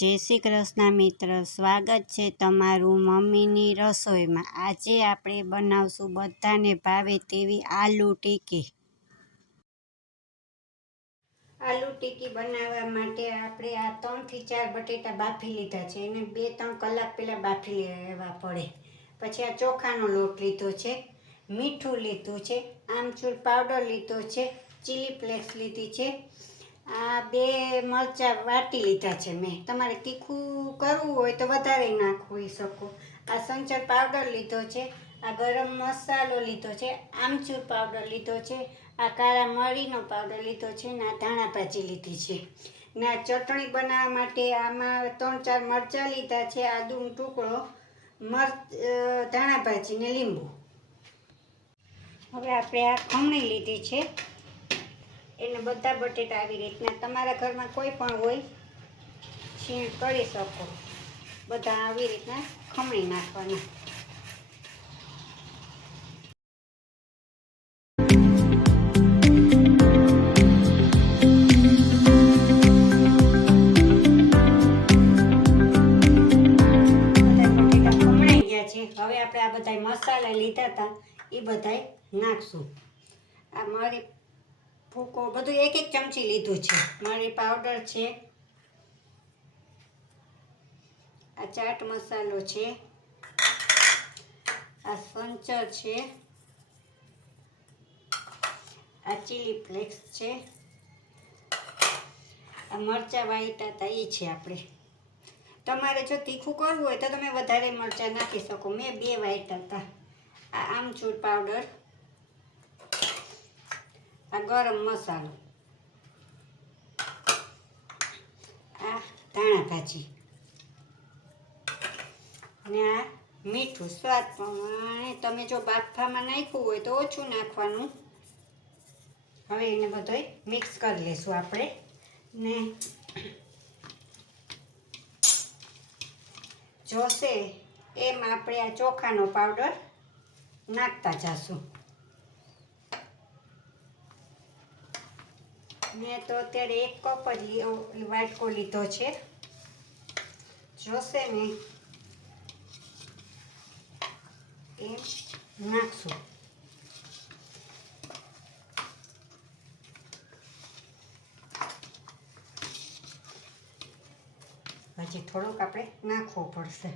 જય શ્રી કૃષ્ણ મિત્ર, સ્વાગત છે તમારું મમ્મીની રસોઈમાં। આજે આપણે બનાવશું બધાને ભાવે તેવી આલુ ટિક્કી। આલુ ટિક્કી બનાવવા માટે આપણે આ 3 થી 4 બટેટા બાફી લીધા છે, એને 2-3 કલાક પહેલાં બાફી લેવા પડે। પછી આ ચોખાનો લોટ લીધો છે, મીઠું લીધું છે, આમચૂર પાવડર લીધો છે, ચીલી ફ્લેક્સ લીધી છે, આ 2 મરચાં વાટી લીધા છે મેં। તમારે તીખું કરવું હોય તો વધારે નાખી શકો। આ સંચર પાવડર લીધો છે, આ ગરમ મસાલો લીધો છે, આમચૂર પાવડર લીધો છે, આ કાળા મરીનો પાવડર લીધો છે ને આ ધાણા ભાજી લીધી છે ને આ ચટણી બનાવવા માટે આમાં 3-4 મરચાં લીધા છે, આદુનો ટુકડો, ધાણા ભાજી ને લીંબુ। હવે આપણે આ ખમણી લીધી છે, એને બધા બટેટા આવી રીતના તમારા ઘરમાં કોઈ પણ હોય છીણ કરી શકો। બધા આવી રીતના ખમણી નાખવાના। હવે આપણે આ બધા મસાલા લીધા હતા એ બધા નાખશું। આ મરી ભૂકો બધું 1-1 ચમચી લીધું છે, મરી પાવડર છે, આ ચાટ મસાલો છે, આ સંચર છે, આ ચીલી ફ્લેક્સ છે, આ મરચાં વાટ્યા હતા એ છે આપણે। તમારે જો તીખું કરવું હોય તો તમે વધારે મરચાં નાખી શકો, મેં 2 વાટ્યા હતા। આ આમચૂર પાવડર, આ ગરમ મસાલો, આ ધાણા ભાજી ને આ મીઠું સ્વાદ પ્રમાણે। તમે જો બાફામાં નાખ્યું હોય તો ઓછું નાખવાનું। હવે એને બધોય મિક્સ કરી લઈશું આપણે ને જોશે એમ આપણે આ ચોખાનો પાવડર નાખતા જઈશું। મેં તો અત્યારે 1 કપ જ વાટકો લીધો છે, જોશે ને એમ નાખશું। હજી થોડુંક આપણે નાખવું પડશે।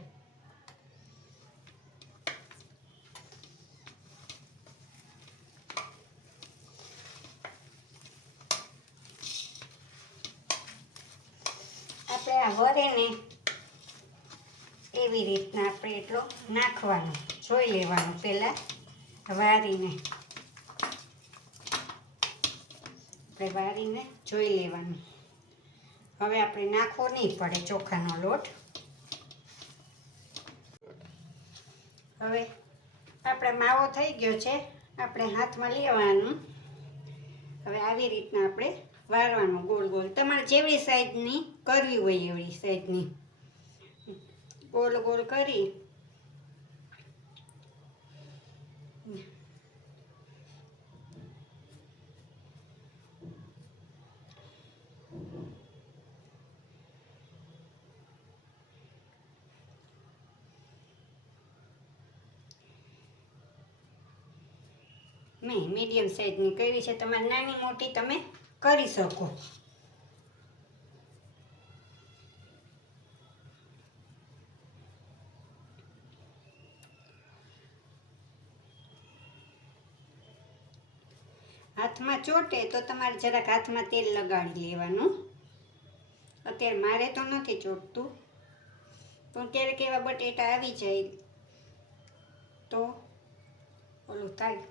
આપણે આ વરે ને એવી રીતના આપણે એટલો નાખવાનો, જોઈ લેવાનું પહેલાં વારીને, આપણે વારીને જોઈ લેવાનું। હવે આપણે નાખવો નહીં પડે ચોખાનો લોટ। હવે આપણે માવો થઈ ગયો છે, આપણે હાથમાં લેવાનું। હવે આવી રીતના આપણે વાળવાનું ગોળ ગોળ, તમારે જેવડી સાઈઝની કરવી હોય એવડી સાઈઝની ગોળ ગોળ કરી મેં મીડિયમ સાઈઝની કરી છે, તમારે નાની મોટી તમે કરી શકો। હાથમાં ચોટે તો તમારે જરાક હાથમાં તેલ લગાડી લેવાનું। અત્યારે મારે તો નથી ચોટતું, પણ ક્યારેક એવા બટેટા આવી જાય તો ઓલું થાય।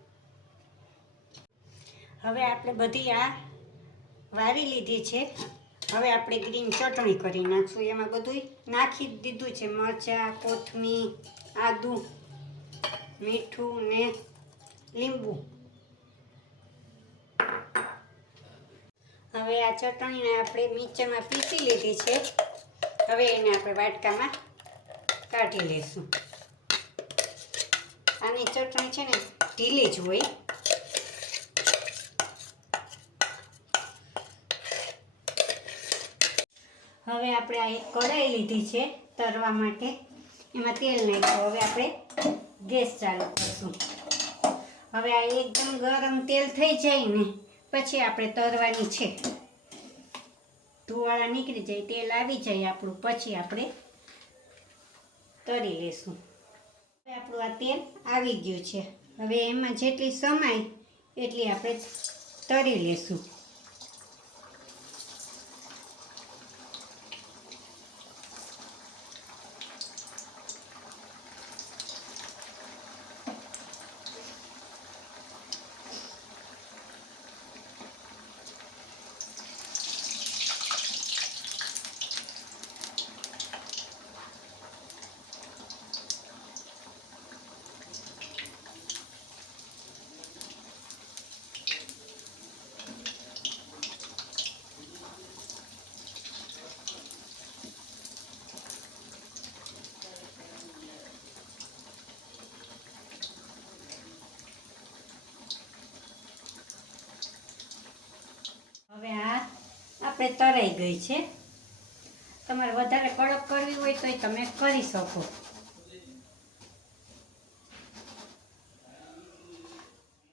હવે આપણે બધી આ વારી લીધી છે, હવે આપણે ગ્રીન ચટણી કરી નાખશું। એમાં બધું નાખી દીધું છે, મરચાં, કોથમીર, આદું, મીઠું ને લીંબુ। હવે આ ચટણીને આપણે મિક્સરમાં પીસી લીધી છે, હવે એને આપણે વાટકામાં કાઢી લઈશું। આની ચટણી છે ને ઢીલી જ હોય, હવે આપણે આ એક કઢાઈ લીધી છે તરવા માટે, એમાં તેલ નાખ્યું. હવે આપણે ગેસ ચાલુ કરશું. હવે આ એકદમ ગરમ તેલ થઈ જાય ને પછી આપણે તરવાની છે. ધુવાળા નીકળી જાય, તેલ આવી જાય આપણું, પછી આપણે તરી લેશું. હવે આપણું આ તેલ આવી ગયું છે. હવે એમાં જેટલી સમાય એટલી આપણે તરી લેશું. હવે આ આપણે તરાઈ ગઈ છે. તમારે વધારે કડક કરવી હોય તો તમે કરી શકો.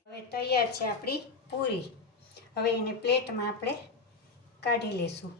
હવે તૈયાર છે આપણી પૂરી. હવે એને પ્લેટમાં આપણે કાઢી લેશું.